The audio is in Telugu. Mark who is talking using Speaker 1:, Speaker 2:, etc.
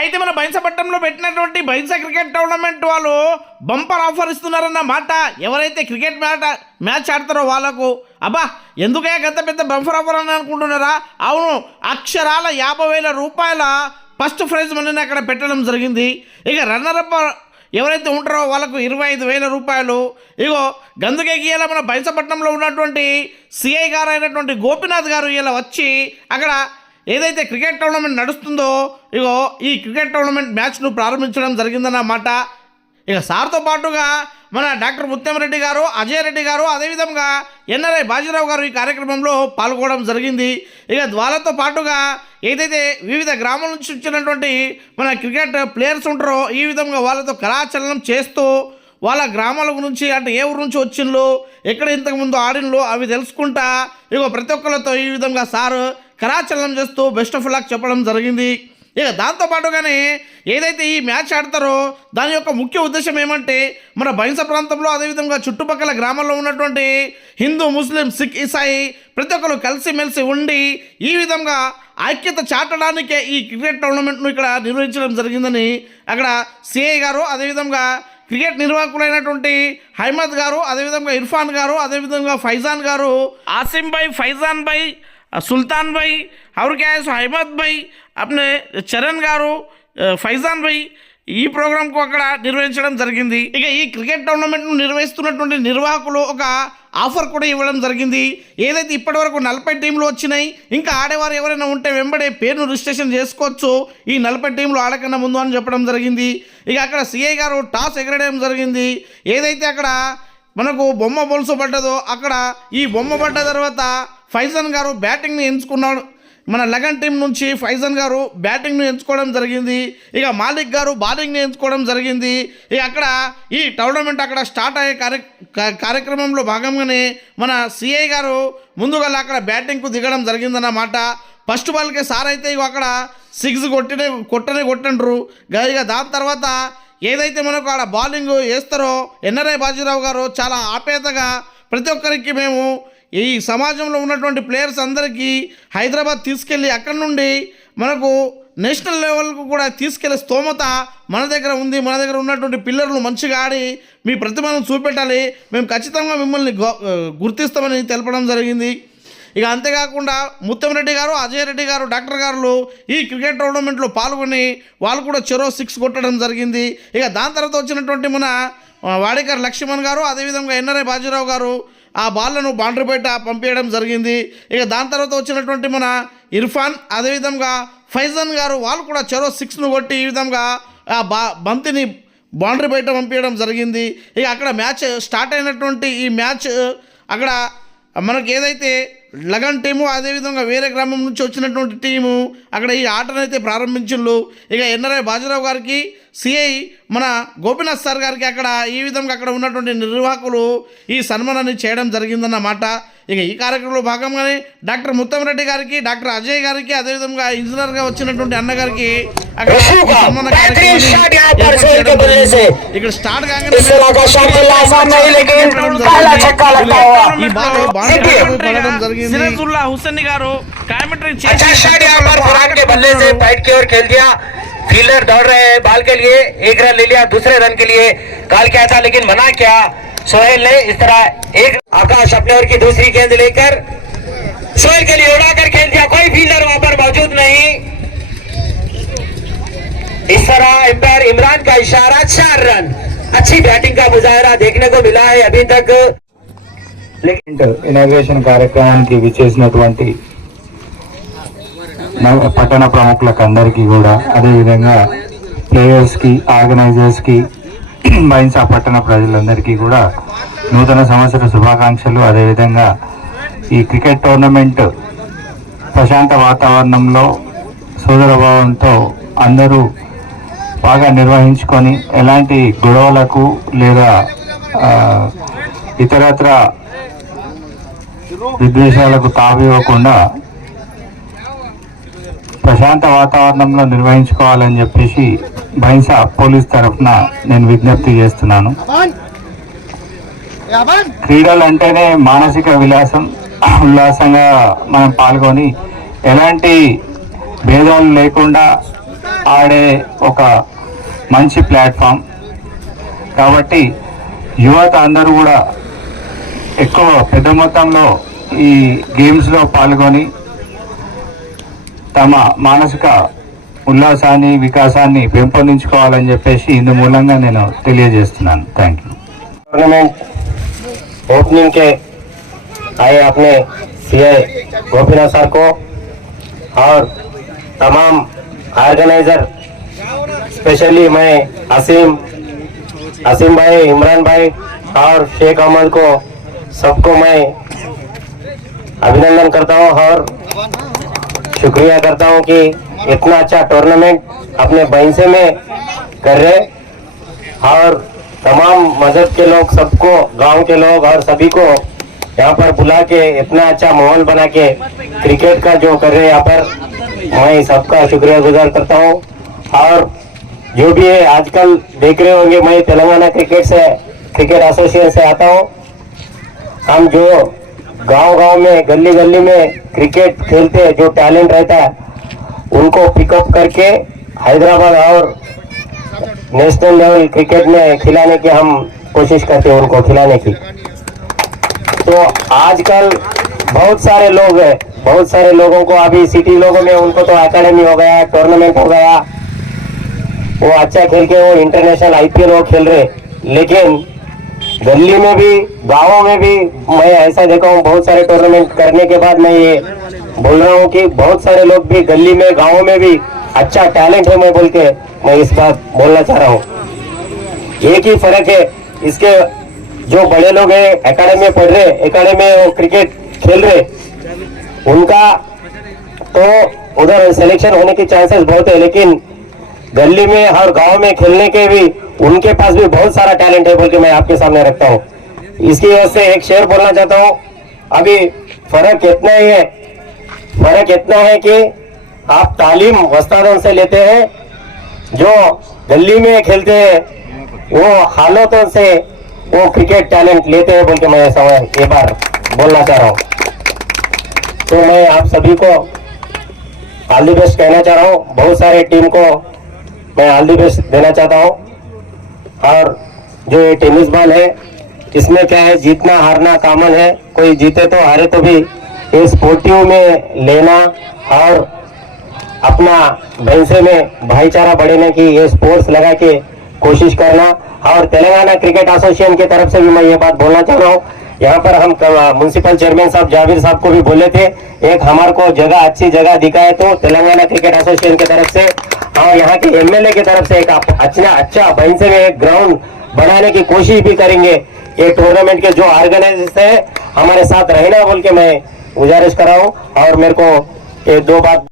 Speaker 1: అయితే మన బైన్సపట్నంలో పెట్టినటువంటి బైన్స క్రికెట్ టోర్నమెంట్ వాళ్ళు బంపర్ ఆఫర్ ఇస్తున్నారన్న మాట ఎవరైతే క్రికెట్ మ్యాట్ మ్యాచ్ ఆడతారో వాళ్ళకు. అబ్బా ఎందుకయ్యా గంత పెద్ద బంపర్ ఆఫర్ అని అనుకుంటున్నారా? అవును అక్షరాల యాభై వేల రూపాయల ఫస్ట్ ప్రైజ్ మనని అక్కడ పెట్టడం జరిగింది. ఇక రన్నర్ అప్ ఎవరైతే ఉంటారో వాళ్ళకు ఇరవై ఐదు వేల రూపాయలు. ఇగో గందుకే గీయాల మన బైన్సపట్నంలో ఉన్నటువంటి సిఐ గారు అయినటువంటి గోపినాథ్ గారు ఇలా వచ్చి అక్కడ ఏదైతే క్రికెట్ టోర్నమెంట్ నడుస్తుందో ఇగో ఈ క్రికెట్ టోర్నమెంట్ మ్యాచ్ను ప్రారంభించడం జరిగిందన్నమాట ఇక సార్తో పాటుగా మన డాక్టర్ ముత్తంరెడ్డి గారు అజయ్ రెడ్డి గారు అదేవిధంగా ఎన్ఆర్ఐ బాజీరావు గారు ఈ కార్యక్రమంలో పాల్గొనడం జరిగింది. ఇక వాళ్ళతో పాటుగా ఏదైతే వివిధ గ్రామాల నుంచి వచ్చినటువంటి మన క్రికెట్ ప్లేయర్స్ ఉంటారో ఈ విధంగా వాళ్ళతో కళాచలనం చేస్తూ వాళ్ళ గ్రామాల గురించి అంటే ఏ ఊరు నుంచి వచ్చిండ్రు ఎక్కడ ఇంతకుముందు ఆడిన్లో అవి తెలుసుకుంటా ఇగో ప్రతి ఒక్కరితో ఈ విధంగా సారు కరాచలనం చేస్తూ బెస్ట్ ఆఫ్ లక్ చెప్పడం జరిగింది. ఇక దాంతోపాటుగానే ఏదైతే ఈ మ్యాచ్ ఆడతారో దాని యొక్క ముఖ్య ఉద్దేశం ఏమంటే మన బైంస ప్రాంతంలో అదేవిధంగా చుట్టుపక్కల గ్రామాల్లో ఉన్నటువంటి హిందూ ముస్లిం సిక్ ఇసాయి ప్రతి ఒక్కరు కలిసిమెలిసి ఉండి ఈ విధంగా ఐక్యత చాటడానికే ఈ క్రికెట్ టోర్నమెంట్ను ఇక్కడ నిర్వహించడం జరిగిందని అక్కడ సిఐ గారు అదేవిధంగా క్రికెట్ నిర్వాహకులైనటువంటి హైమద్ గారు అదేవిధంగా ఇర్ఫాన్ గారు అదేవిధంగా ఫైజాన్ గారు ఆసిం బై ఫైజాన్ బై సుల్తాన్ భాయ్ और क्या है सो अहमद भाई अपने చరణ్ గారు ఫైజాన్ భాయ్ ఈ ప్రోగ్రాంకు అక్కడ నిర్వహించడం జరిగింది ఇక ఈ క్రికెట్ టోర్నమెంట్ను నిర్వహిస్తున్నటువంటి నిర్వాహకులు ఒక ఆఫర్ కూడా ఇవ్వడం జరిగింది ఏదైతే ఇప్పటివరకు నలభై టీంలు వచ్చినాయి ఇంకా ఆడేవారు ఎవరైనా ఉంటే వెంబడే పేరును రిజిస్ట్రేషన్ చేసుకోవచ్చు ఈ నలభై టీంలు ఆడకన్నా ముందు అని చెప్పడం జరిగింది ఇక అక్కడ సిఐ గారు టాస్ ఎగరడం జరిగింది ఏదైతే అక్కడ మనకు బొమ్మ బొలుసు పడ్డదో అక్కడ ఈ బొమ్మ పడ్డ తర్వాత ఫైజన్ గారు బ్యాటింగ్ని ఎంచుకున్నాడు. మన లగన్ టీం నుంచి ఫైజన్ గారు బ్యాటింగ్ను ఎంచుకోవడం జరిగింది. ఇక మాలిక్ గారు బౌలింగ్ని ఎంచుకోవడం జరిగింది. ఇక అక్కడ ఈ టోర్నమెంట్ అక్కడ స్టార్ట్ అయ్యే కార్య కార్యక్రమంలో భాగంగానే మన సిఐ గారు ముందుగా అక్కడ బ్యాటింగ్కు దిగడం జరిగిందన్నమాట. ఫస్ట్ బాల్కే సార్ అయితే ఇక అక్కడ సిక్స్ కొట్టినే కొట్టనే కొట్టండ్రు. ఇక దాని తర్వాత ఏదైతే మనకు ఆడ బౌలింగ్ వేస్తారో ఎన్ఆర్ఐ బాజీరావు గారు చాలా ఆపేతగా ప్రతి ఒక్కరికి మేము ఈ సమాజంలో ఉన్నటువంటి ప్లేయర్స్ అందరికీ హైదరాబాద్ తీసుకెళ్ళి అక్కడి నుండి మనకు నేషనల్ లెవెల్కు కూడా తీసుకెళ్ళే స్తోమత మన దగ్గర ఉంది. మన దగ్గర ఉన్నటువంటి పిల్లర్లు మంచిగా ఆడి మీ ప్రతిభను చూపెట్టాలి. మేము ఖచ్చితంగా మిమ్మల్ని గుర్తిస్తామని తెలపడం జరిగింది. ఇక అంతేకాకుండా ముత్తంరెడ్డి గారు అజయ్ రెడ్డి గారు డాక్టర్ గారు ఈ క్రికెట్ టోర్నమెంట్లో పాల్గొని వాళ్ళు కూడా చెరో సిక్స్ కొట్టడం జరిగింది. ఇక దాని తర్వాత వచ్చినటువంటి మన వాడేకర్ లక్ష్మణ్ గారు అదేవిధంగా ఎన్ఆర్ఐ బాజీరావు గారు ఆ బాల్లను బౌండరీ బయట పంపించడం జరిగింది. ఇక దాని తర్వాత వచ్చినటువంటి మన ఇర్ఫాన్ అదేవిధంగా ఫైజన్ గారు వాళ్ళు కూడా చెరో సిక్స్ను కొట్టి ఈ విధంగా ఆ బా బంతిని బౌండరీ బయట పంపించడం జరిగింది. ఇక అక్కడ మ్యాచ్ స్టార్ట్ అయినటువంటి ఈ మ్యాచ్ అక్కడ మనకి ఏదైతే లగన్ టీము అదేవిధంగా వేరే గ్రామం నుంచి వచ్చినటువంటి టీము అక్కడ ఈ ఆటనైతే ప్రారంభించిండ్రు. ఇక ఎన్ఆర్ఐ బాజీరావు గారికి సిఐ మన గోపీనాథ్ సార్ గారికి అక్కడ ఈ విధంగా అక్కడ ఉన్నటువంటి నిర్వాహకులు ఈ సన్మానాన్ని చేయడం జరిగిందన్నమాట ఇక ఈ కార్యక్రమంలో భాగంగానే డాక్టర్ ముత్తంరెడ్డి గారికి డాక్టర్ అజయ్ గారికి అదేవిధంగా ఇంజనీర్గా వచ్చినటువంటి అన్నగారికి అక్కడ ఇక్కడ స్టార్ట్ కాగానే జరిగింది. గారు కామెంటరీ
Speaker 2: फील्डर दौड़ रहे हैं बॉल के लिए, एक रन ले लिया, दूसरे रन के लिए। कॉल क्या था, लेकिन मना क्या? सोहेल ने इस तरह एक आकाश अपने ओर की दूसरी गेंद लेकर सोहेल के लिए उड़ा कर खेल दिया। कोई फील्डर वहाँ पर मौजूद नहीं। इस तरह एम्पायर इमरान का इशारा, चार रन। अच्छी बैटिंग का मुजाहरा देखने को मिला है अभी तक।
Speaker 3: इनोग्रेशन कार्यक्रम की विशेष नोटवंती పట్టణ ప్రముఖులకు అందరికీ కూడా అదేవిధంగా ప్లేయర్స్కి ఆర్గనైజర్స్కి ఆర్గనైజర్స్ బైన్సా పట్టణ ప్రజలందరికీ కూడా నూతన సంవత్సర శుభాకాంక్షలు. అదేవిధంగా ఈ క్రికెట్ టోర్నమెంట్ ప్రశాంత వాతావరణంలో సోదరభావంతో అందరూ బాగా నిర్వహించుకొని ఎలాంటి గొడవలకు లేదా ఇతరత్ర విద్వేషాలకు తావివ్వకుండా ప్రశాంత వాతావరణంలో నిర్వహించుకోవాలని చెప్పేసి బైన్సా పోలీస్ తరఫున నేను విజ్ఞప్తి చేస్తున్నాను. క్రీడలు అంటేనే మానసిక విలాసం ఉల్లాసంగా మనం పాల్గొని ఎలాంటి భేదాలు లేకుండా ఆడే ఒక మంచి ప్లాట్ఫామ్. కాబట్టి యువత అందరూ కూడా ఎక్కువ పెద్ద మొత్తంలో ఈ గేమ్స్లో పాల్గొని తమ మానసిక ఉల్లాసాన్ని వికాసాన్ని పెంపొందించుకోవాలని చెప్పేసి ఇందు మూలంగా నేను తెలియజేస్తున్నాను థ్యాంక్ యూ
Speaker 2: टूर्नामेंट ओपनिंग के आए अपने सीए गोपीनाथ सर को और तमाम ऑर्गेनाइजर स्पेशली मैं असीम असीम भाई इमरान भाई और शेख अहमद को सबको मैं अभिनंदन करता हूँ और शुक्रिया करता हूँ कि इतना अच्छा टूर्नामेंट अपने बैंसे में कर रहे और तमाम मज़हब के लोग, सबको, गाँव के लोग और सभी को यहाँ पर बुला के इतना अच्छा माहौल बना के क्रिकेट का जो कर रहे यहाँ पर, मैं सबका शुक्रिया गुजार करता हूँ। और जो भी है, आजकल देख रहे होंगे, मैं तेलंगाना क्रिकेट से, क्रिकेट एसोसिएशन से आता हूँ। हम जो गाँव गाँव में गली गली में क्रिकेट खेलते जो टैलेंट रहता है, उनको पिकअप करके हैदराबाद और नेशनल लेवल क्रिकेट में खिलाने की हम कोशिश करते हैं उनको खिलाने की। तो आजकल बहुत सारे लोग हैं, बहुत सारे लोगों को अभी सिटी लोगों में उनको तो एकेडमी हो गया टूर्नामेंट हो गया, वो अच्छा खेल के वो इंटरनेशनल आईपीएल वो खेल रहे लेकिन दिल्ली में भी, गाँवों में भी, मैं ऐसा देखा हूँ, बहुत सारे टूर्नामेंट करने के बाद मैं ये बोल रहा हूँ कि बहुत सारे लोग भी गली में, गाँवों में भी अच्छा टैलेंट है, मैं बोल के मैं इस बात बोलना चाह रहा हूँ। एक ही फ़र्क है, इसके जो बड़े लोग हैं एकेडमी पढ़ रहे एकेडमी में क्रिकेट खेल रहे, उनका तो उधर सिलेक्शन होने के चांसेस बहुत है, लेकिन गली में और गाँव में खेलने के भी उनके पास भी बहुत सारा टैलेंट है बोल के मैं आपके सामने रखता हूँ। इसकी वजह से एक शेर बोलना चाहता हूँ। अभी फ़र्क इतना ही है, फ़र्क इतना है कि आप तालीम वस्तादों से लेते हैं, जो गली में खेलते हैं, वो हालतों से वो क्रिकेट टैलेंट लेते हैं बोल के मैं ऐसा ये बार बोलना चाह रहा हूँ। तो मैं आप सभी को ऑल दी बेस्ट कहना चाह रहा हूँ, बहुत सारे टीम को मैं ऑल दी बेस्ट देना चाहता हूँ। और जो ये टेनिस बॉल है, इसमें क्या है, जीतना, हारना कामन है। कोई जीते तो हारे तो भी ये स्पोर्टिव में लेना और अपना भैंसे में, भाईचारा बढ़ाने की ये स्पोर्ट्स लगा के कोशिश करना। और तेलंगाना क्रिकेट एसोसिएशन की तरफ़ से भी मैं ये बात बोलना चाह रहा हूँ यहाँ पर हम म्यूनसिपल चेयरमैन साहब जावेद साहब को भी बोले थे, एक हमारे को जगह, अच्छी जगह दिखाए तो तेलंगाना क्रिकेट एसोसिएशन की तरफ़ से और यहाँ के एमएलए की तरफ़ से एक अच्छा अच्छा भैंसे में एक ग्राउंड बनाने की कोशिश भी करेंगे। ये टूर्नामेंट के जो ऑर्गेनाइजर्स है, हमारे साथ रहना बोल के मैं गुजारिश कर रहा हूँ और मेरे को ये दो बात